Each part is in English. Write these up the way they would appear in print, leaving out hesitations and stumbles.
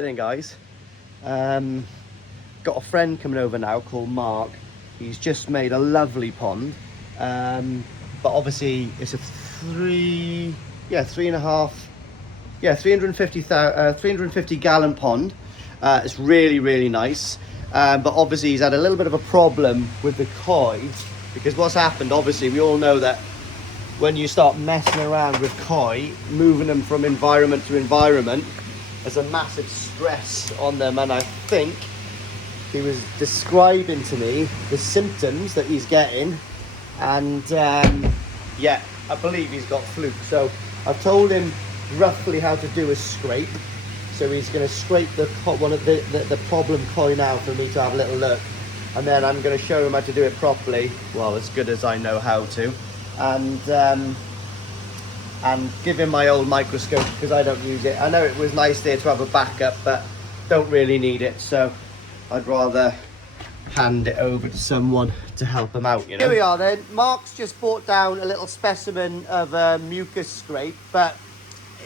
Then guys, got a friend coming over now called Mark. He's just made a lovely pond, but obviously it's a 350 gallon pond. It's really nice, but obviously he's had a little bit of a problem with the koi, because what's happened, obviously we all know that when you start messing around with koi, moving them from environment to environment, there's a massive stress on them. And I think he was describing to me the symptoms that he's getting, and yeah, I believe he's got fluke. So I've told him roughly how to do a scrape. So he's going to scrape one of the problem koi now for me to have a little look, and then I'm going to show him how to do it properly, well, as good as I know how to, and give him my old microscope because I don't use it. I know it was nice there to have a backup, but don't really need it, so I'd rather hand it over to someone to help him out, you know. Here we are then. Mark's just brought down a little specimen of a mucus scrape, but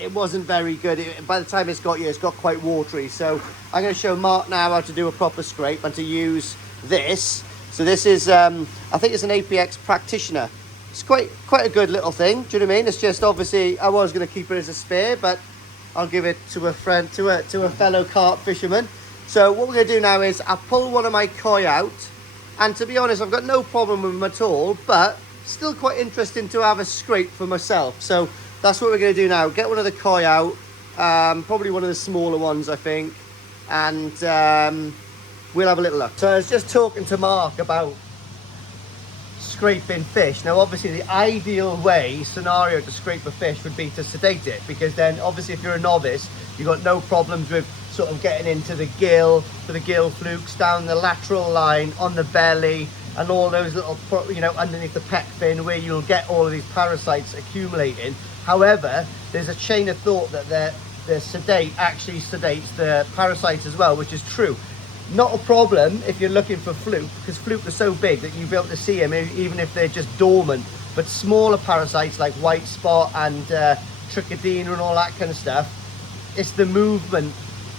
it wasn't very good. By the time it's got here, it's got quite watery, so I'm going to show Mark now how to do a proper scrape and to use this. So this is I think it's an APX practitioner. It's quite a good little thing. Do you know what I mean? It's just, obviously I was going to keep it as a spare, but I'll give it to a friend, to a fellow carp fisherman. So what we're going to do now is I'll pull one of my koi out, and to be honest, I've got no problem with them at all, but still quite interesting to have a scrape for myself. So that's what we're going to do now. Get one of the koi out, probably one of the smaller ones, I think, and we'll have a little look. So I was just talking to Mark about scraping fish. Now obviously the ideal scenario to scrape a fish would be to sedate it, because then obviously if you're a novice, you've got no problems with sort of getting into the gill, for the gill flukes, down the lateral line, on the belly, and all those little, you know, underneath the pec fin, where you'll get all of these parasites accumulating. However, there's a chain of thought that the sedate actually sedates the parasites as well, which is true. Not a problem if you're looking for fluke, because fluke are so big that you'll be able to see them even if they're just dormant. But smaller parasites like white spot and trichodina and all that kind of stuff, it's the movement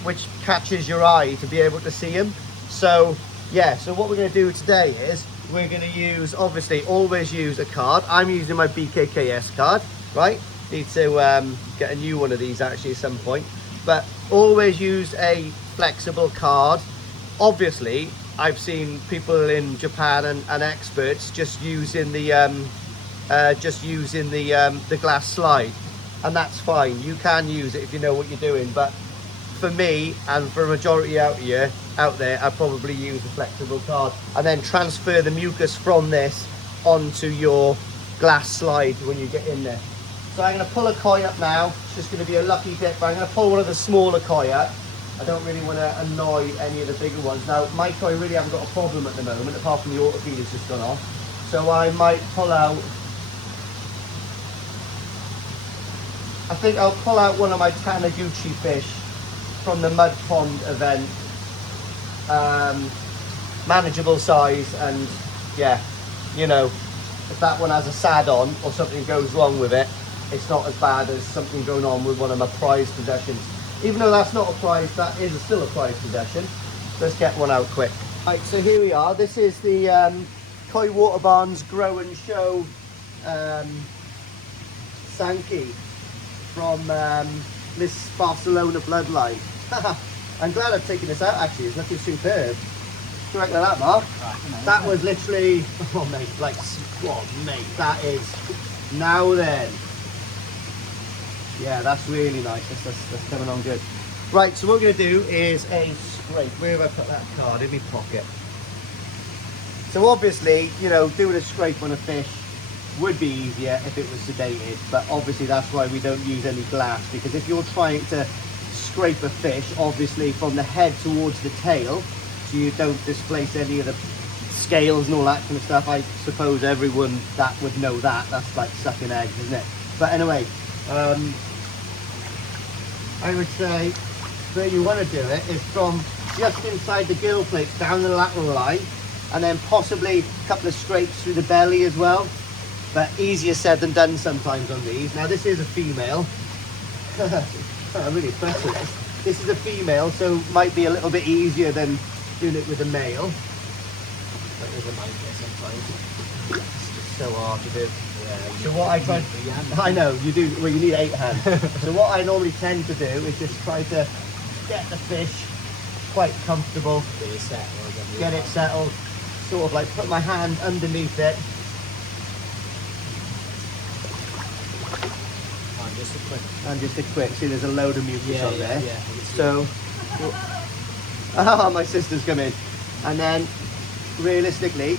which catches your eye to be able to see them. So yeah, so what we're going to do today is we're going to use, obviously always use a card. I'm using my BKKS card, right? Need to get a new one of these actually at some point, but always use a flexible card. Obviously I've seen people in Japan and experts just using the glass slide, and that's fine. You can use it if you know what you're doing, but for me and for a majority out there, I probably use a flexible card and then transfer the mucus from this onto your glass slide when you get in there. So I'm going to pull a koi up now. It's just going to be a lucky dip, but I'm going to pull one of the smaller koi up. I don't really want to annoy any of the bigger ones. Now, my koi really haven't got a problem at the moment, apart from the auto feeder's just gone off. So I might pull out, I think I'll pull out one of my Taniguchi fish from the mud pond event. Manageable size, and yeah, you know, if that one has a sad on or something goes wrong with it, it's not as bad as something going on with one of my prized possessions. Even though that's not a prize, that is still a prized possession. Let's get one out quick. Right, so here we are. This is the Koi Water Barns Grow and Show Sankey from this Barcelona bloodline. I'm glad I've taken this out actually, it's looking superb. What do you reckon of that, Mark? That was literally, oh mate, like, oh mate, that is, now then. Yeah, that's really nice, that's coming on good. Right, so what we're going to do is a scrape. Where have I put that card? In my pocket. So obviously, you know, doing a scrape on a fish would be easier if it was sedated, but obviously that's why we don't use any glass, because if you're trying to scrape a fish, obviously from the head towards the tail, so you don't displace any of the scales and all that kind of stuff. I suppose everyone that would know that. That's like sucking eggs, isn't it? But anyway, I would say where you want to do it is from just inside the gill plate down the lateral line, and then possibly a couple of scrapes through the belly as well. But easier said than done sometimes on these. Now this is a female. I'm really fussing this. This is a female, so might be a little bit easier than doing it with a male. But there's a nightmare sometimes. It's just so hard to do. Yeah, so what I try, I know you do. Well, you need 8 hands. So what I normally tend to do is just try to get the fish quite comfortable, get it settled, sort of like put my hand underneath it. And just a quick, see there's a load of mucus on there. Yeah. So, oh, my sister's come in. And then, realistically,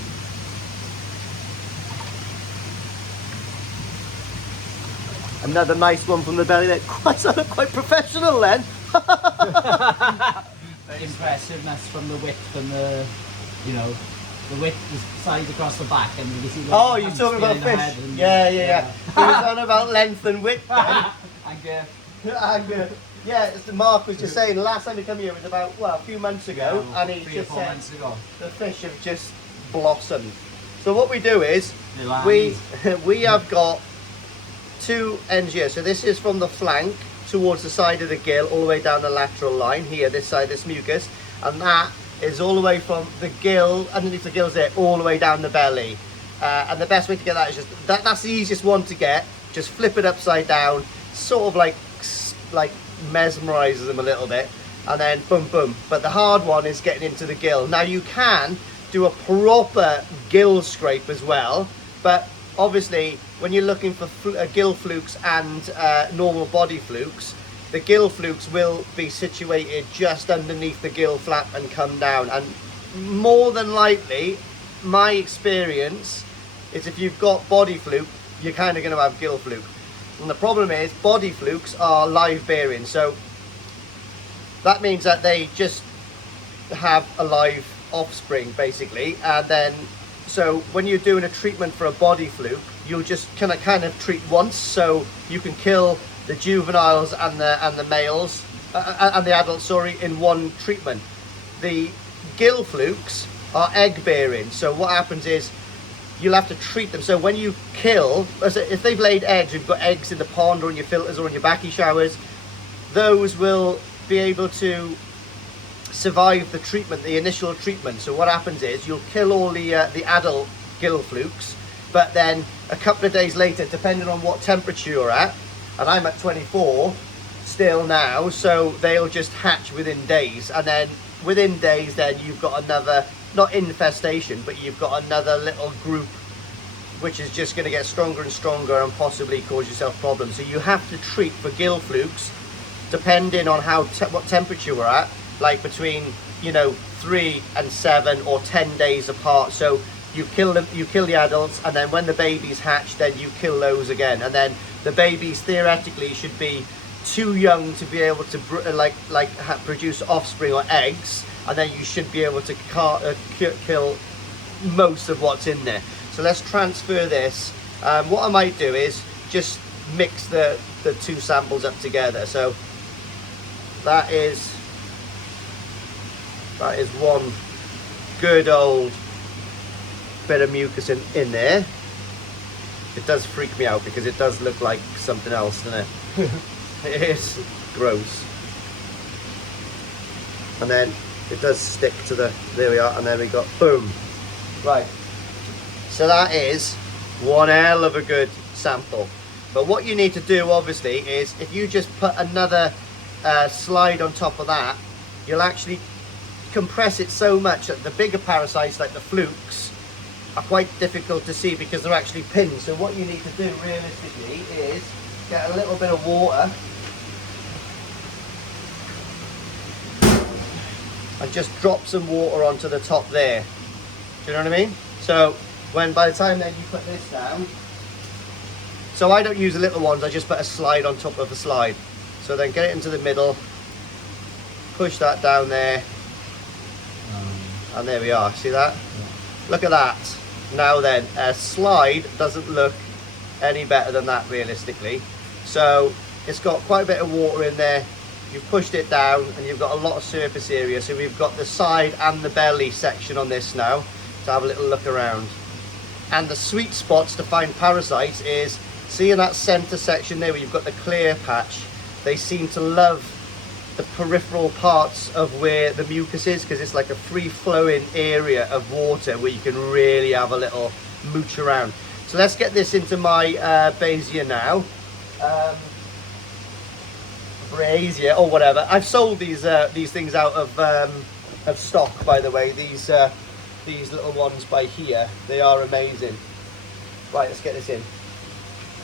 another nice one from the belly there. Quite professional then. Very impressiveness from the width and the, you know, the width, the sides across the back, and you see. Oh, you're talking about fish? Yeah. He was on about length and width. And yeah, as Mark was just saying, last time he came here was about, well, a few months ago, and he just said the fish have just blossomed. So what we do is, we have got 2 ends here. So this is from the flank towards the side of the gill, all the way down the lateral line here, this side, this mucus, and that is all the way from the gill, underneath the gills there, all the way down the belly. And the best way to get that is just, that's the easiest one to get. Just flip it upside down, sort of like mesmerizes them a little bit, and then boom, boom. But the hard one is getting into the gill. Now you can do a proper gill scrape as well, but obviously when you're looking for gill flukes and normal body flukes, the gill flukes will be situated just underneath the gill flap and come down. And more than likely, my experience is if you've got body fluke, you're kind of going to have gill fluke. And the problem is body flukes are live bearing, so that means that they just have a live offspring basically. And then so when you're doing a treatment for a body fluke, you'll just kind of treat once, so you can kill the juveniles and the males and the adults, sorry, in one treatment. The gill flukes are egg bearing, so what happens is you'll have to treat them. So when you kill, if they've laid eggs, you've got eggs in the pond or in your filters or in your backy showers, those will be able to survive the treatment, the initial treatment. So what happens is you'll kill all the adult gill flukes, but then a couple of days later, depending on what temperature you're at, and I'm at 24 still now, so they'll just hatch within days, and then within days then you've got another, not infestation, but you've got another little group which is just going to get stronger and stronger and possibly cause yourself problems. So you have to treat for gill flukes depending on what temperature we're at, like between 3 and 7 or 10 days apart. So you kill them, you kill the adults, and then when the babies hatch, then you kill those again. And then the babies theoretically should be too young to be able to produce offspring or eggs, and then you should be able to kill most of what's in there. So let's transfer this. What I might do is just mix the 2 samples up together. So that is one good old bit of mucus in there. It does freak me out because it does look like something else, doesn't it? It is gross. And then it does stick to the, there we are, and then we got, boom. Right, so that is one hell of a good sample. But what you need to do obviously is, if you just put another slide on top of that, you'll actually compress it so much that the bigger parasites like the flukes are quite difficult to see because they're actually pinned. So what you need to do realistically is get a little bit of water and just drop some water onto the top there. Do you know what I mean? So by the time then you put this down, so I don't use the little ones, I just put a slide on top of a slide. So then get it into the middle, push that down there, and there we are. See that? Yeah. Look at that. Now then, a slide doesn't look any better than that realistically. So it's got quite a bit of water in there. You've pushed it down and you've got a lot of surface area. So we've got the side and the belly section on this now to have a little look around. And the sweet spots to find parasites is, see in that center section there where you've got the clear patch, they seem to love the peripheral parts of where the mucus is, because it's like a free flowing area of water where you can really have a little mooch around. So let's get this into my brazier now. Brazier or whatever. I've sold these things out of stock, by the way. These little ones by here, they are amazing. Right, let's get this in.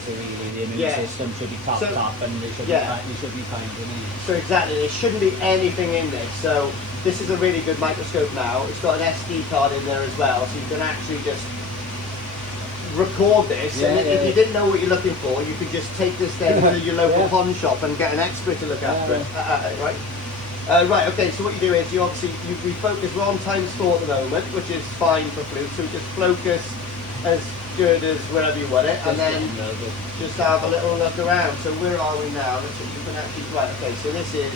So really the immune Yeah. system should be topped So- up, and it should yeah. be, you should be fine with it. So exactly, there shouldn't be anything in this. So this is a really good microscope now. It's got an SD card in there as well, so you can actually just record this. Yeah, and yeah, if you yeah. didn't know what you're looking for, you could just take this then to your local Yeah. pawn shop and get an expert to look after it. Right. Right, okay, so what you do is you obviously, we focus, we're on ×4 at the moment, which is fine for flute, so just focus as good as wherever you want it, and then just have a little look around. So where are we now? Let's see if you can actually, right, okay, so this is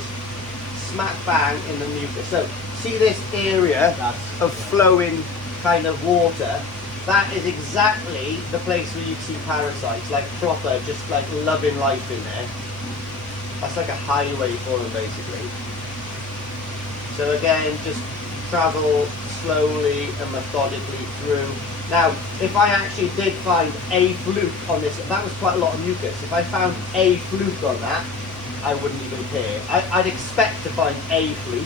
smack bang in the mucus. So see this area of flowing kind of water? That is exactly the place where you see parasites, like proper, just like loving life in there. That's like a highway for them, basically. So again, just travel slowly and methodically through. Now, if I actually did find a fluke on this, that was quite a lot of mucus. If I found a fluke on that, I wouldn't even care. I'd expect to find a fluke.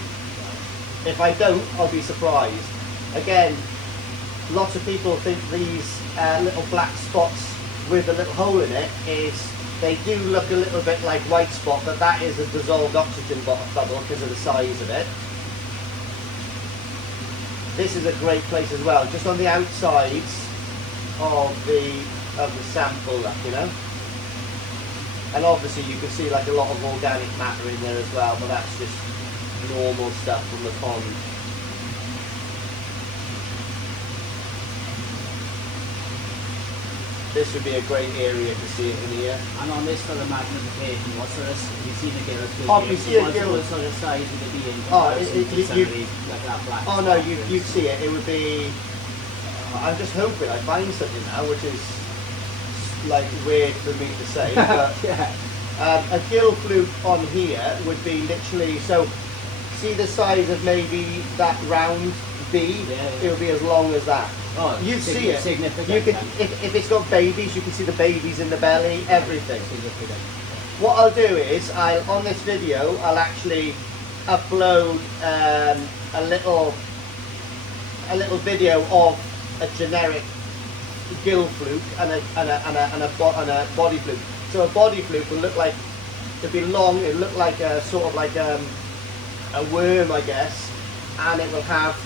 If I don't, I'll be surprised. Again, lots of people think these little black spots with a little hole in it they do look a little bit like white spot, but that is a dissolved oxygen bubble because of the size of it. This is a great place as well, just on the outsides of the sample, you know. And obviously you can see like a lot of organic matter in there as well, but that's just normal stuff from the pond. This would be a great area to see it in here. And on this for the magnification, what sort of, have you seen a gill? Oh, you see a gill. What sort of size would it be in Oh, comparison to some you- of these, like that black Oh no, spot, you'd for see it. It would be. I'm just hoping I find something now, which is like weird for me to say. But yeah. a gill fluke on here would be literally, so see the size of maybe that round bead? Yeah. It would be as long as that. Oh, You'd see it. significant. You can, if it's got babies, you can see the babies in the belly, everything. Significant. What I'll do is, on this video, I'll actually upload a little video of a generic gill fluke and a body fluke. So a body fluke will look like, it'd be long, it'd look like a sort of like a worm, I guess, and it will have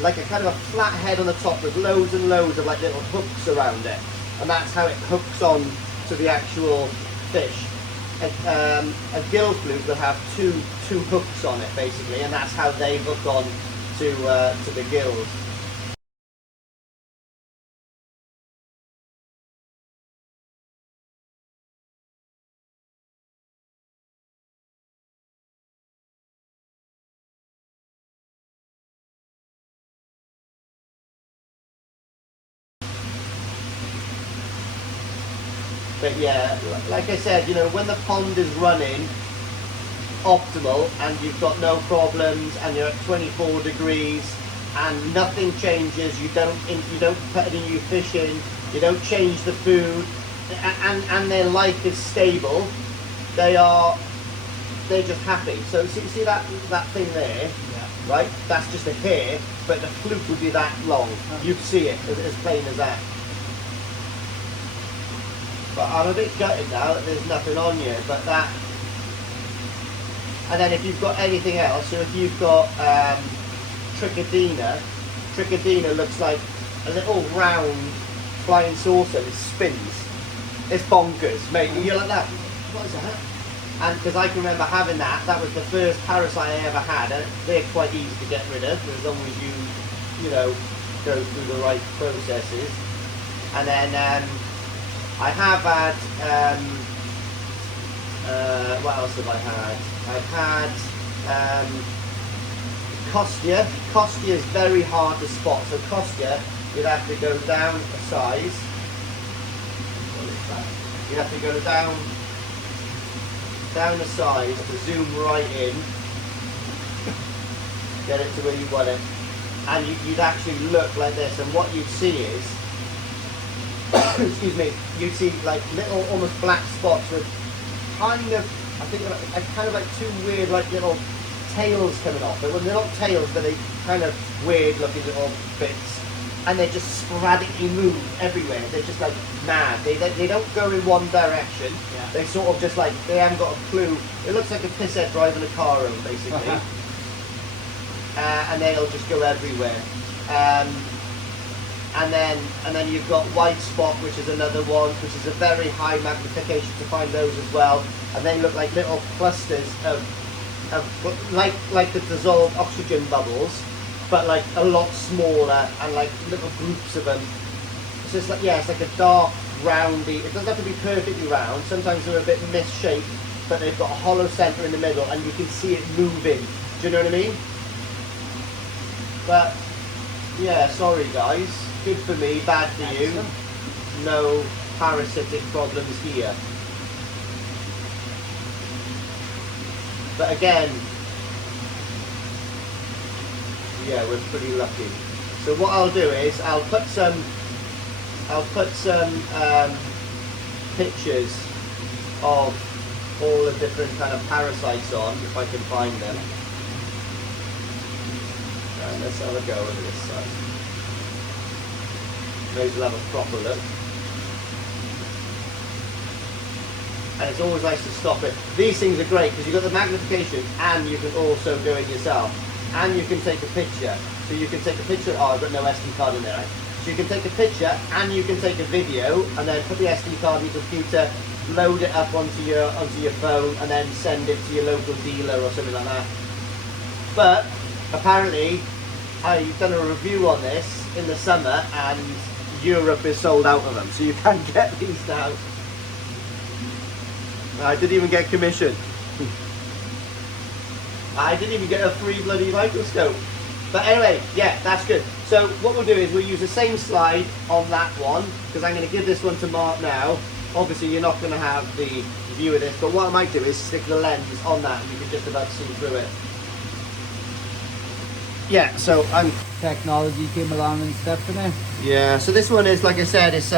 like a kind of a flat head on the top with loads and loads of like little hooks around it, and that's how it hooks on to the actual fish. A gill fluke will have two hooks on it basically, and that's how they hook on to the gills. But yeah, like I said, you know, when the pond is running optimal and you've got no problems and you're at 24 degrees and nothing changes, you don't put any new fish in, you don't change the food, and their life is stable, they're just happy. So see that thing there, Yeah. right? That's just a hair, but the fluke would be that long. You'd see it as plain as that. But I'm a bit gutted now that there's nothing on here, but that. And then if you've got anything else, so if you've got Trichodina looks like a little round flying saucer that spins. It's bonkers, mate. You're like that. What is that? And because I can remember having that, that was the first parasite I ever had, and they're quite easy to get rid of as long as you know, go through the right processes. And then I have had, what else have I had? I've had Costia. Costia is very hard to spot, so Costia, you'd have to go down a size. What is that? You'd have to go down down the sides to zoom right in, get it to where you want it, and you'd actually look like this, and what you'd see is, excuse me, you'd see like little almost black spots with kind of, I think like, kind of like two weird like little tails coming off. But they're not tails, but they kind of weird looking little bits. And they just sporadically move everywhere. They're just like mad. They don't go in one direction. Yeah. They sort of just like, they haven't got a clue. It looks like a pisshead driving a car home, basically. And they'll just go everywhere. And then you've got white spot, which is another one, which is a very high magnification to find those as well. And they look like little clusters of like the dissolved oxygen bubbles, but like a lot smaller and like little groups of them. It's just like, yeah, it's like a dark roundy. It doesn't have to be perfectly round. Sometimes they're a bit misshaped, but they've got a hollow center in the middle, and you can see it moving. Do you know what I mean? But yeah, sorry guys. Good for me, bad for you. No parasitic problems here. But again, yeah, we're pretty lucky. So what I'll do is I'll put some pictures of all the different kind of parasites on, if I can find them. Right, let's have a go over this side. May as well have a proper look. And it's always nice to stop it. These things are great because you've got the magnification and you can also do it yourself. And you can take a picture. So you can take a picture, oh, I've got no SD card in there, right? So you can take a picture and you can take a video and then put the SD card in your computer, load it up onto your phone and then send it to your local dealer or something like that. But apparently, I've done a review on this in the summer and Europe is sold out of them. So you can get these now. I didn't even get commission. I didn't even get a free bloody microscope. But anyway, yeah, that's good. So what we'll do is we'll use the same slide on that one, because I'm going to give this one to Mark now. Obviously you're not going to have the view of this, but what I might do is stick the lens on that and you can just about see through it. Yeah, so I'm... Technology came along and stuff in it. Yeah, so this one is, like I said, it's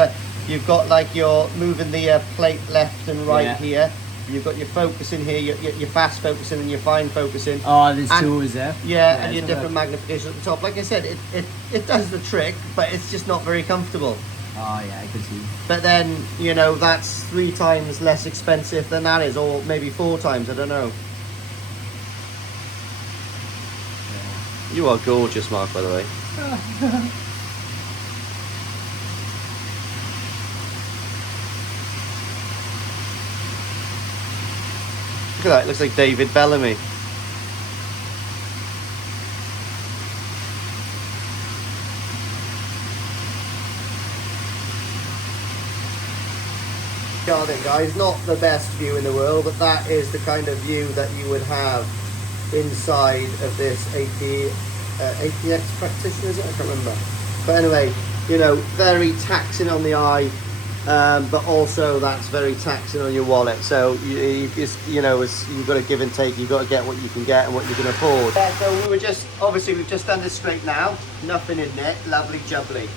you've got like you're moving the plate left and right here. You've got your focusing here, your fast focusing and your fine focusing. Oh, there's two, is there? Yeah, and your different magnification at the top. Like I said, it does the trick, but it's just not very comfortable. Oh yeah, I can see. But then, you know, that's 3 times less expensive than that is, or maybe 4 times, I don't know. Yeah. You are gorgeous, Mark, by the way. Look at that, it looks like David Bellamy. Garden, guys, not the best view in the world, but that is the kind of view that you would have inside of this APX practitioner, is it? I can't remember. But anyway, you know, very taxing on the eye. But also that's very taxing on your wallet. So you know, you've got to give and take. You've got to get what you can get and what you can afford. Yeah, so we've just done this straight now. Nothing in it. Lovely jubbly.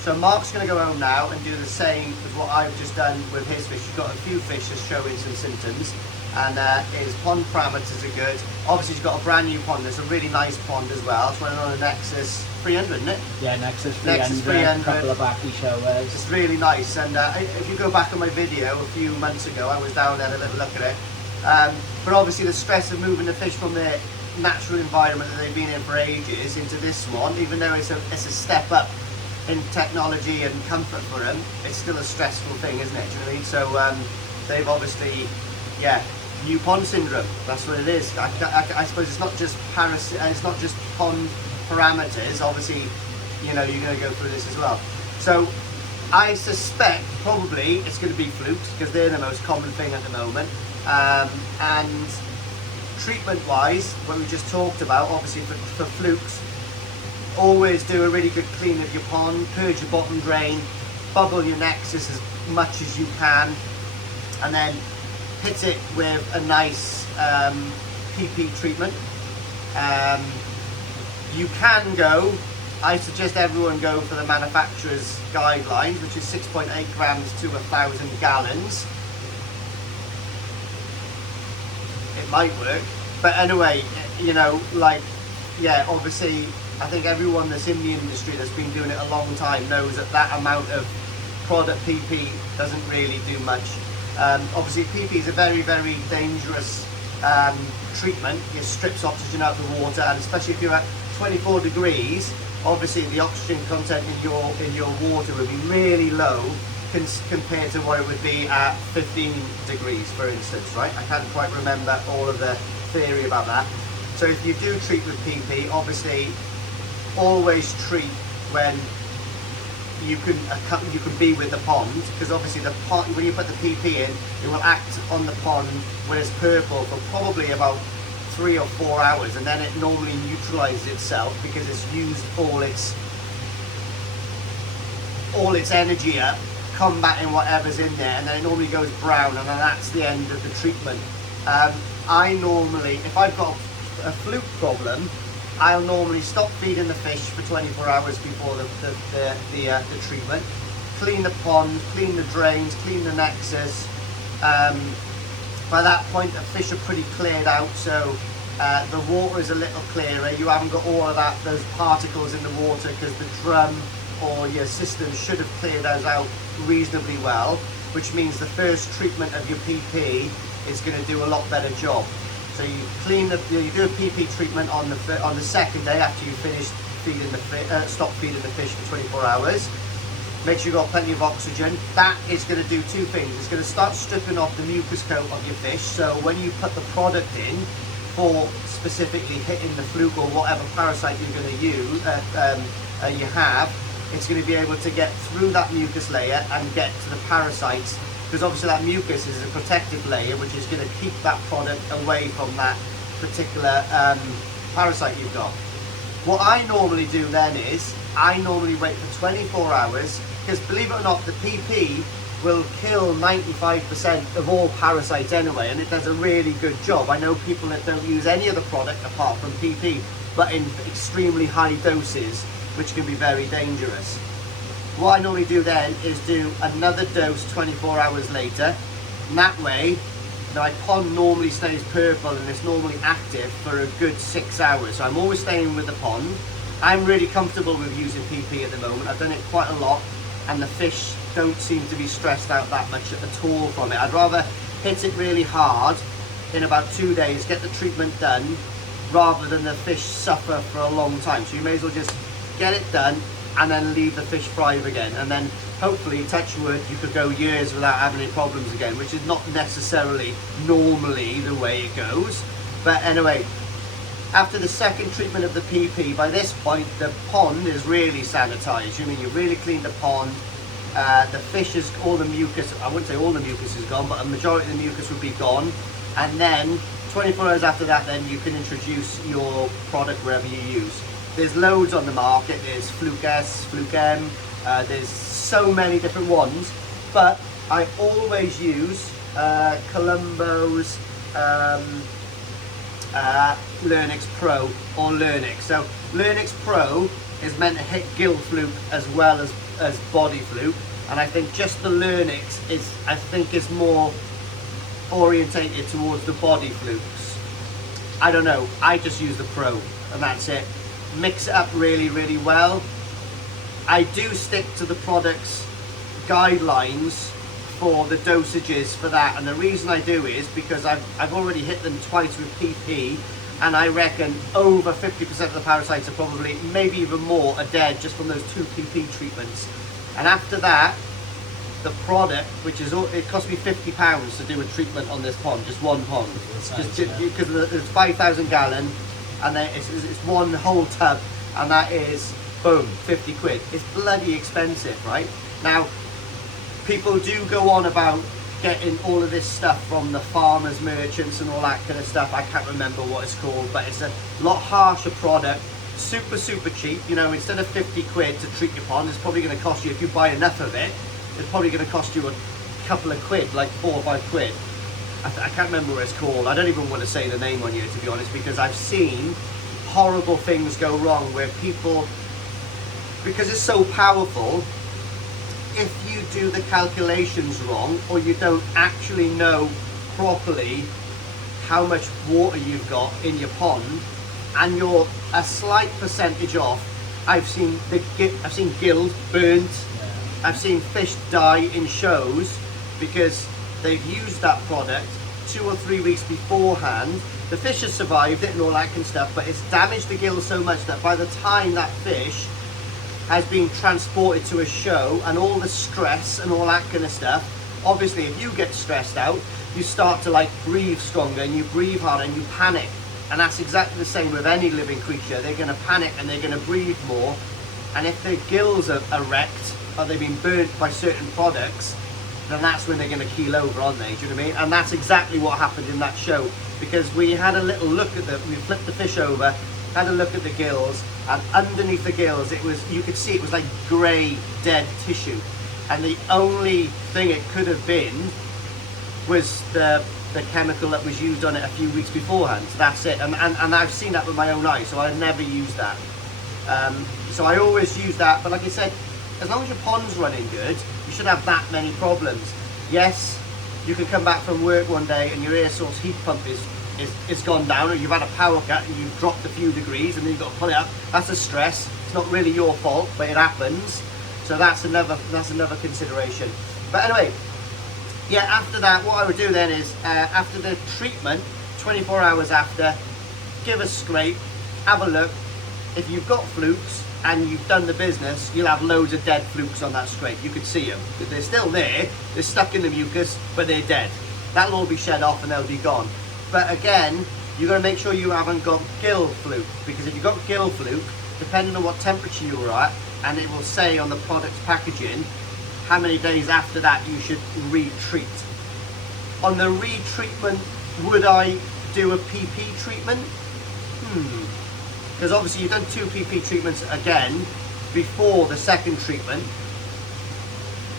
So Mark's going to go home now and do the same as what I've just done with his fish. He's got a few fish just showing some symptoms, and his pond parameters are good. Obviously he's got a brand new pond. It's a really nice pond as well. It's running on a Nexus 300, isn't it? Yeah, Nexus 300. Nexus 300. A couple of backy showers. It's really nice. And if you go back on my video a few months ago, I was down there and had a little look at it. But obviously the stress of moving the fish from their natural environment that they've been in for ages into this one, even though it's a step up in technology and comfort for them, it's still a stressful thing, isn't it? Do you know what I mean? So they've obviously, yeah, new pond syndrome. That's what it is. I suppose it's not just it's not just pond parameters. Obviously, you know, you're going to go through this as well. So I suspect probably it's going to be flukes because they're the most common thing at the moment. And treatment-wise, what we just talked about, obviously for flukes, always do a really good clean of your pond, purge your bottom drain, bubble your nexus as much as you can, and then hit it with a nice PP treatment. You can go, I suggest everyone go for the manufacturer's guidelines, which is 6.8 grams to 1,000 gallons. It might work, but anyway, you know, like, yeah, obviously I think everyone that's in the industry that's been doing it a long time knows that that amount of product PP doesn't really do much. Obviously PP is a very, very dangerous treatment. It strips oxygen out of the water, and especially if you're at 24 degrees, obviously the oxygen content in your water would be really low compared to what it would be at 15 degrees, for instance, right? I can't quite remember all of the theory about that. So if you do treat with PP, obviously always treat when you can be with the pond, because obviously the pond, when you put the PP in, it will act on the pond when it's purple for probably about 3 or 4 hours, and then it normally neutralizes itself because it's used all its energy up combating whatever's in there, and then it normally goes brown, and then that's the end of the treatment. I normally, if I've got a fluke problem, I'll normally stop feeding the fish for 24 hours before the treatment. Clean the pond, clean the drains, clean the nexus. By that point the fish are pretty cleared out, so the water is a little clearer. You haven't got all of those particles in the water because the drum or your system should have cleared those out reasonably well, which means the first treatment of your PP is going to do a lot better job. So you you do a PP treatment on the second day after you finish feeding stop feeding the fish for 24 hours. Make sure you've got plenty of oxygen. That is going to do two things. It's going to start stripping off the mucus coat of your fish, so when you put the product in for specifically hitting the fluke or whatever parasite you're going to use, you have, it's going to be able to get through that mucus layer and get to the parasites, because obviously that mucus is a protective layer which is going to keep that product away from that particular parasite you've got. What I normally do then is I normally wait for 24 hours, because believe it or not, the PP will kill 95% of all parasites anyway, and it does a really good job. I know people that don't use any other product apart from PP, but in extremely high doses, which can be very dangerous. What I normally do then is do another dose 24 hours later, and that way my pond normally stays purple and it's normally active for a good 6 hours. So I'm always staying with the pond. I'm really comfortable with using PP at the moment. I've done it quite a lot, and the fish don't seem to be stressed out that much at all from it. I'd rather hit it really hard in about 2 days, get the treatment done, rather than the fish suffer for a long time. So you may as well just get it done and then leave the fish thrive again, and then hopefully, touch wood, you could go years without having any problems again, which is not necessarily normally the way it goes. But anyway, after the second treatment of the PP, by this point the pond is really sanitized. You mean you really cleaned the pond, the fish is, all the mucus, I wouldn't say all the mucus is gone, but a majority of the mucus would be gone, and then 24 hours after that then you can introduce your product wherever you use. There's loads on the market. There's Fluke S, Fluke M, there's so many different ones, but I always use Columbo's Lernix Pro or Lernix. So Lernix Pro is meant to hit gill fluke as well as body fluke, and I think just the Lernix is more orientated towards the body flukes. I don't know, I just use the Pro and that's it. Mix it up really, really well. I do stick to the product's guidelines for the dosages for that, and the reason I do is because I've already hit them twice with PP, and I reckon over 50% of the parasites are probably, maybe even more, are dead just from those 2 PP treatments. And after that, the product, which is, it cost me £50 to do a treatment on this pond, just one pond, because it's 5,000 gallon, and then it's one whole tub, and that is, boom, 50 quid. It's bloody expensive, right? Now, people do go on about getting all of this stuff from the farmers merchants and all that kind of stuff. I can't remember what it's called, but it's a lot harsher product, super, super cheap. You know, instead of 50 quid to treat your pond, it's probably going to cost you, if you buy enough of it, it's probably going to cost you a couple of quid, like 4 or 5 quid. I can't remember what it's called. I don't even want to say the name on here, to be honest, because I've seen horrible things go wrong where people, because it's so powerful, if you do the calculations wrong or you don't actually know properly how much water you've got in your pond and you're a slight percentage off, I've seen gills burnt. I've seen fish die in shows because they've used that product 2 or 3 weeks beforehand. The fish has survived it and all that kind of stuff, but it's damaged the gills so much that by the time that fish has been transported to a show and all the stress and all that kind of stuff, obviously if you get stressed out, you start to like breathe stronger and you breathe harder and you panic. And that's exactly the same with any living creature. They're going to panic and they're going to breathe more. And if their gills are wrecked or they've been burnt by certain products, then that's when they're going to keel over, aren't they? Do you know what I mean? And that's exactly what happened in that show, because we had a little look at we flipped the fish over, had a look at the gills, and underneath the gills, you could see it was like grey, dead tissue. And the only thing it could have been was the chemical that was used on it a few weeks beforehand. So that's it. And I've seen that with my own eyes, so I never use that. So I always use that, but like I said, as long as your pond's running good, you should have that many problems. Yes, you can come back from work one day and your air source heat pump is gone down, or you've had a power cut and you've dropped a few degrees and then you've got to pull it up. That's a stress. It's not really your fault, but it happens. So that's another consideration. But anyway, yeah, after that, what I would do then is, after the treatment, 24 hours after, give a scrape, have a look. If you've got flukes and you've done the business, you'll have loads of dead flukes on that scrape. You could see them. They're still there, they're stuck in the mucus, but they're dead. That'll all be shed off and they'll be gone. But again, you've got to make sure you haven't got gill fluke, because if you've got gill fluke, depending on what temperature you're at, and it will say on the product's packaging how many days after that you should retreat. On the retreatment, would I do a PP treatment? Because obviously you've done 2 PP treatments again before the second treatment.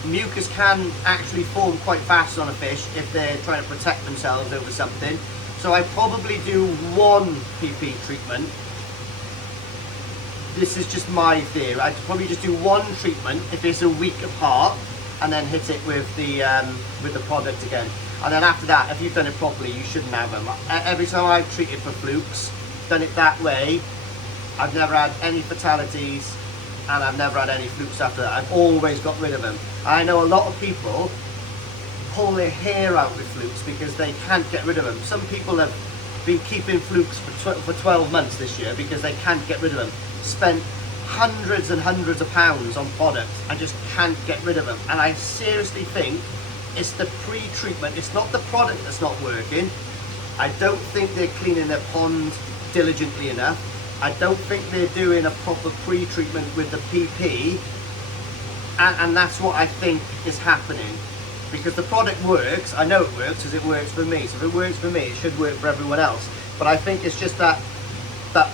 Mucus can actually form quite fast on a fish if they're trying to protect themselves over something. So I probably do 1 PP treatment. This is just my theory. I'd probably just do 1 treatment if it's a week apart, and then hit it with the product again. And then after that, if you've done it properly, you shouldn't have them. Every time I've treated for flukes, done it that way, I've never had any fatalities, and I've never had any flukes after that. I've always got rid of them. I know a lot of people pull their hair out with flukes because they can't get rid of them. Some people have been keeping flukes for 12 months this year because they can't get rid of them. Spent hundreds and hundreds of pounds on products and just can't get rid of them. And I seriously think it's the pre-treatment. It's not the product that's not working. I don't think they're cleaning their pond diligently enough. I don't think they're doing a proper pre-treatment with the PP, and that's what I think is happening. Because the product works, I know it works because it works for me. So if it works for me, it should work for everyone else. But I think it's just that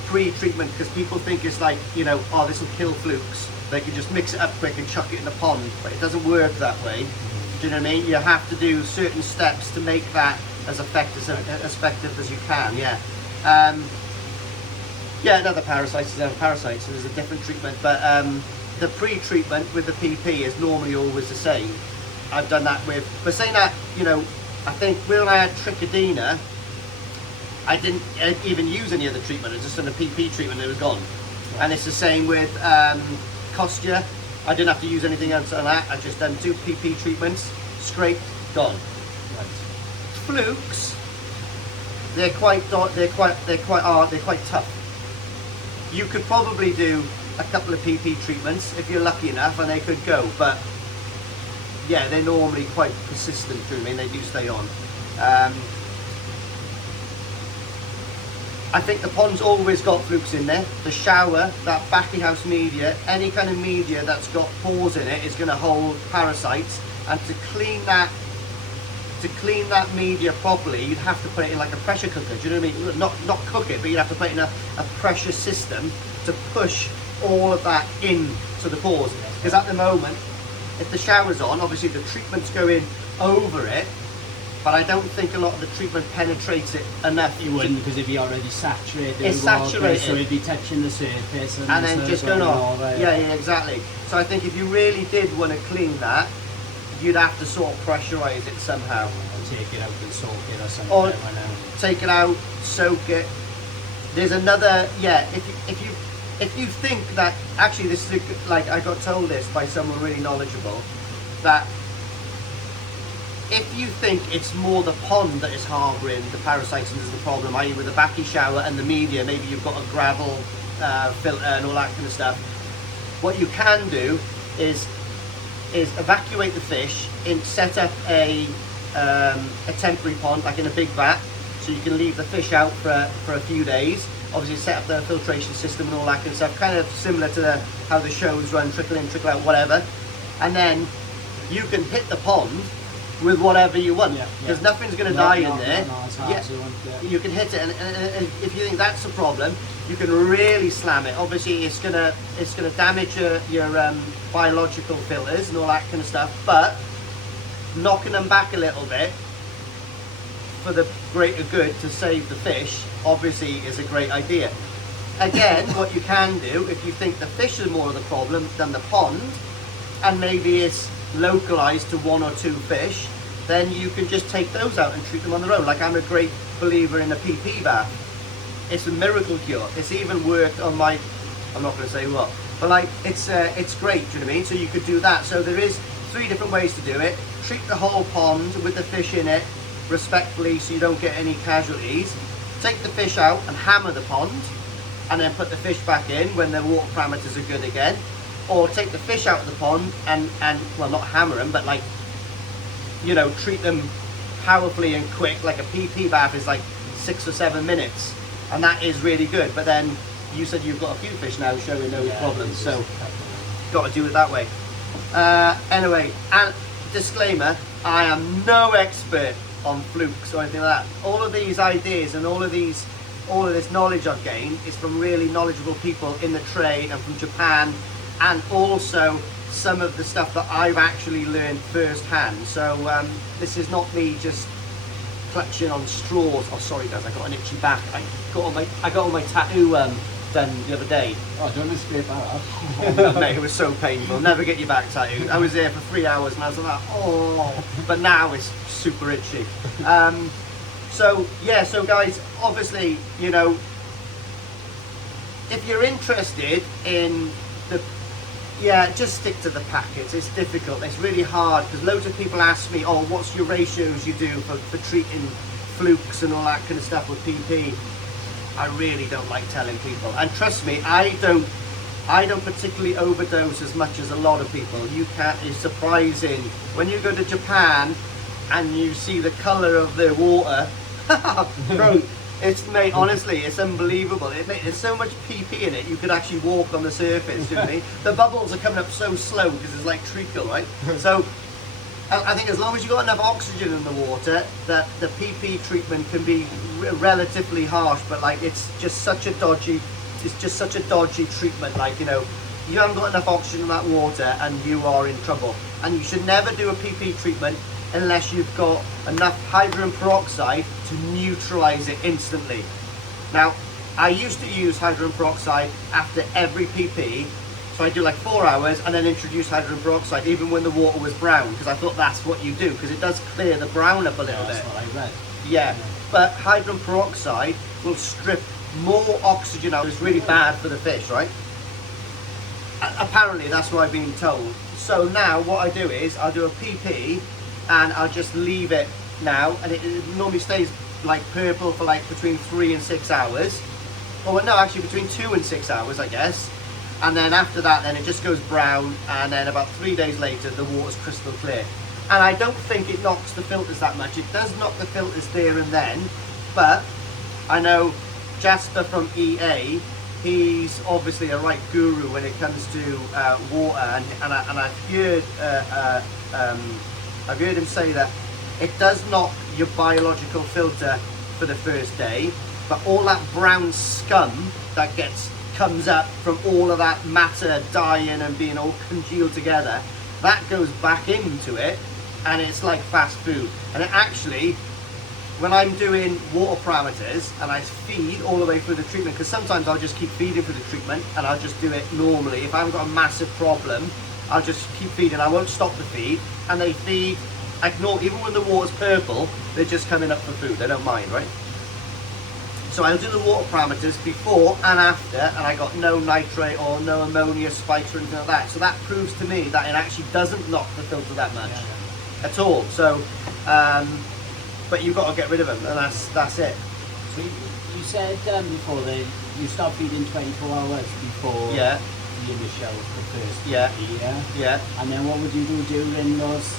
pre-treatment, because people think it's like, you know, oh, this will kill flukes. They can just mix it up quick and chuck it in the pond, but it doesn't work that way. Do you know what I mean? You have to do certain steps to make that as effective as you can. Yeah. Yeah, another parasites is a parasite, so there's a different treatment. But the pre-treatment with the PP is normally always the same. I've done that with, but saying that, you know, I think when I had Trichodina, I didn't even use any other treatment. I just done a PP treatment and it was gone. Right. And it's the same with Costia. I didn't have to use anything else on that. I just done 2 PP treatments, scraped, gone. Right. Flukes, they're quite tough. You could probably do a couple of PP treatments if you're lucky enough, and they could go. But yeah, they're normally quite persistent. I mean, they do stay on. I think the pond's always got flukes in there. The shower, that backy house media, any kind of media that's got pores in it is going to hold parasites. And to clean that media properly, you'd have to put it in like a pressure cooker. Do you know what I mean? Not cook it, but you'd have to put it in a pressure system to push all of that into the pores. Because at the moment, if the shower's on, obviously the treatment's going over it. but I don't think a lot of the treatment penetrates it enough. You wouldn't, because it'd be already saturated. It's with water, saturated. so it'd be touching the surface. And then just going off. Yeah, exactly. So I think if you really did want to clean that, you'd have to sort of pressurize it somehow. Or take it out and soak it or something. Or take it out, soak it. There's another, if you think that, actually this is like I got told this by someone really knowledgeable, that if you think it's more the pond that is harbouring the parasites and is the problem, i.e. with the backy shower and the media, maybe you've got a gravel filter and all that kind of stuff, what you can do is evacuate the fish, set up a temporary pond, like in a big vat, so you can leave the fish out for a few days. Obviously set up the filtration system and all that kind of stuff, kind of similar to how the shows run, trickle in, trickle out, whatever. And then you can hit the pond with whatever you want, because nothing's going to die in there. You can hit it, and if you think that's a problem, you can really slam it. Obviously, it's gonna damage your biological filters and all that kind of stuff. But knocking them back a little bit for the greater good to save the fish, obviously, is a great idea. Again, what you can do, if you think the fish is more of the problem than the pond, and maybe it's localized to 1 or 2 fish, then you can just take those out and treat them on their own. Like, I'm a great believer in a PP bath. It's a miracle cure. It's even worked on my, I'm not going to say what, but like, it's great, do you know what I mean? So you could do that. So there is 3 different ways to do it. Treat the whole pond with the fish in it respectfully, so you don't get any casualties. Take the fish out and hammer the pond, and then put the fish back in when the water parameters are good again. Or take the fish out of the pond and well, not hammer them, but like, you know, treat them powerfully and quick. Like a PP bath is like 6 or 7 minutes, and that is really good. But then you said you've got a few fish now showing no problems, so got to do it that way. Anyway, and disclaimer, I am no expert on flukes or anything like that. All of these ideas and all of this knowledge I've gained is from really knowledgeable people in the trade and from Japan, and also some of the stuff that I've actually learned firsthand. So this is not me just clutching on straws. Oh, sorry guys, I got an itchy back. I got all my tattoo done the other day. Oh, don't escape that. Mate, it was so painful. Never get your back tattooed. I was there for 3 hours and I was like, oh. But now it's super itchy. So yeah, so guys, obviously, you know, if you're interested in the, just stick to the packets. It's difficult. It's really hard because loads of people ask me, oh, what's your ratios you do for treating flukes and all that kind of stuff with PP. I really don't like telling people, and trust me, I don't particularly overdose as much as a lot of people. It's surprising when you go to Japan and you see the color of their water. Bro, mate, honestly, it's unbelievable. There's so much PP in it, you could actually walk on the surface, you know what I mean? The bubbles are coming up so slow because it's like treacle, right? So I think as long as you've got enough oxygen in the water, that the PP treatment can be relatively harsh, but like it's just such a dodgy treatment. Like, you know, you haven't got enough oxygen in that water and you are in trouble. And you should never do a PP treatment unless you've got enough hydrogen peroxide to neutralize it instantly. Now, I used to use hydrogen peroxide after every PP, so I do like 4 hours and then introduce hydrogen peroxide even when the water was brown, because I thought that's what you do, because it does clear the brown up a little bit. That's what I read. Yeah, but hydrogen peroxide will strip more oxygen out. It's really bad for the fish, right? Apparently, that's what I've been told. So now what I do is I'll do a PP and I'll just leave it now, and it normally stays like purple for like between 3 and 6 hours. Or no, actually between 2 and 6 hours, I guess. And then after that, then it just goes brown, and then about 3 days later, the water's crystal clear. And I don't think it knocks the filters that much. It does knock the filters there and then, but I know Jasper from EA, he's obviously a right guru when it comes to water, and I've heard him say that it does knock your biological filter for the first day, but all that brown scum that comes up from all of that matter dying and being all congealed together, that goes back into it and it's like fast food. And it actually, when I'm doing water parameters and I feed all the way through the treatment, because sometimes I'll just keep feeding through the treatment and I'll just do it normally. If I haven't got a massive problem, I'll just keep feeding. I won't stop the feed, and they feed, ignore, even when the water's purple, they're just coming up for food. They don't mind, right? So I'll do the water parameters before and after, and I got no nitrate or no ammonia spikes or anything like that. So that proves to me that it actually doesn't knock the filter that much at all. So, but you've got to get rid of them, and that's it. So you said before you stop feeding 24 hours before Yeah. the initial, the first Yeah. PP, yeah? Yeah. And then what would you do during those,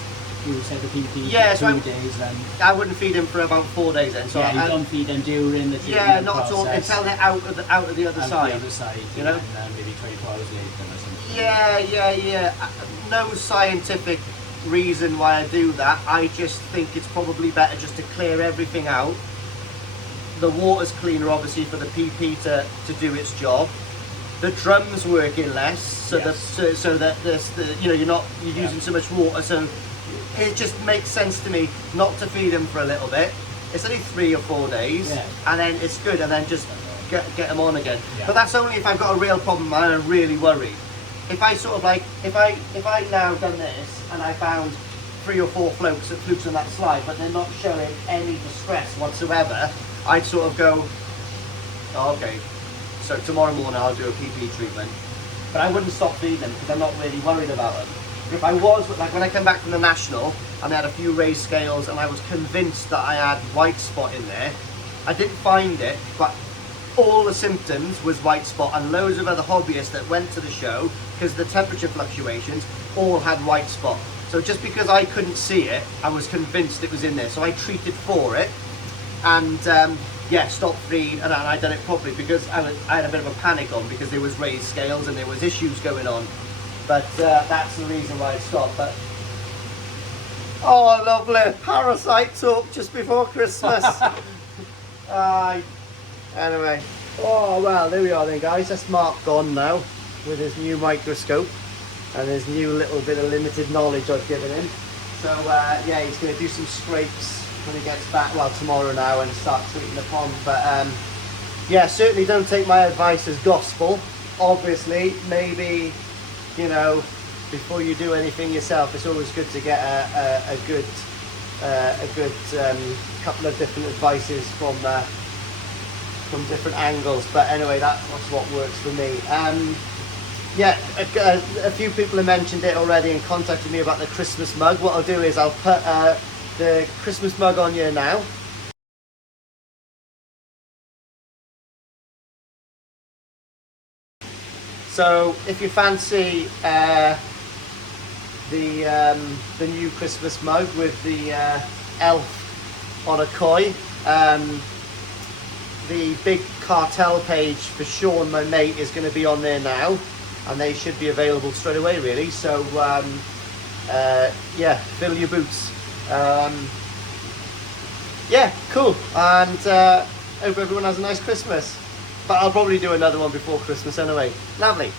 you said the PP Yeah, for so 2 days then? I wouldn't feed them for about 4 days then. So Yeah, you I, don't feed them during the treatment yeah, not at all, process. until they're out of the other Out side. the other side, you know? and then maybe 24 hours later or something. Yeah. No scientific reason why I do that. I just think it's probably better just to clear everything out. The water's cleaner, obviously, for the PP to do its job. The drum's working less, so Yes. that you're using so much water. So it just makes sense to me not to feed them for a little bit. It's only 3 or 4 days, and then it's good, and then just get them on again. Yeah. But that's only if I've got a real problem and I'm really worried. If I sort of like, if I now done this and I found 3 or 4 flukes on that slide, but they're not showing any distress whatsoever, I'd sort of go, oh, okay, so tomorrow morning I'll do a PP treatment. But I wouldn't stop feeding them because I'm not really worried about them. If I was, like when I came back from the National and I had a few raised scales and I was convinced that I had white spot in there, I didn't find it, but all the symptoms was white spot, and loads of other hobbyists that went to the show, because the temperature fluctuations, all had white spot. So just because I couldn't see it, I was convinced it was in there. So I treated for it, and stopped feed, and I done it properly because I had a bit of a panic on because there was raised scales and there was issues going on. But that's the reason why I stopped. But oh, lovely parasite talk just before Christmas. Anyway, oh well, there we are then, guys. That's Mark gone now with his new microscope and his new little bit of limited knowledge I've given him. So yeah, he's going to do some scrapes when he gets back, well, tomorrow now, and start treating the pond. But yeah, certainly don't take my advice as gospel. Obviously, maybe, you know, before you do anything yourself, it's always good to get a good couple of different advices from different angles. But anyway, that's what works for me. Yeah, a few people have mentioned it already and contacted me about the Christmas mug. What I'll do is I'll put the Christmas mug on here now. So if you fancy the new Christmas mug with the elf on a koi, the big cartel page for Sean, my mate, is going to be on there now, and they should be available straight away, really. So yeah, fill your boots. Yeah, cool, and hope everyone has a nice Christmas. But I'll probably do another one before Christmas anyway. Lovely.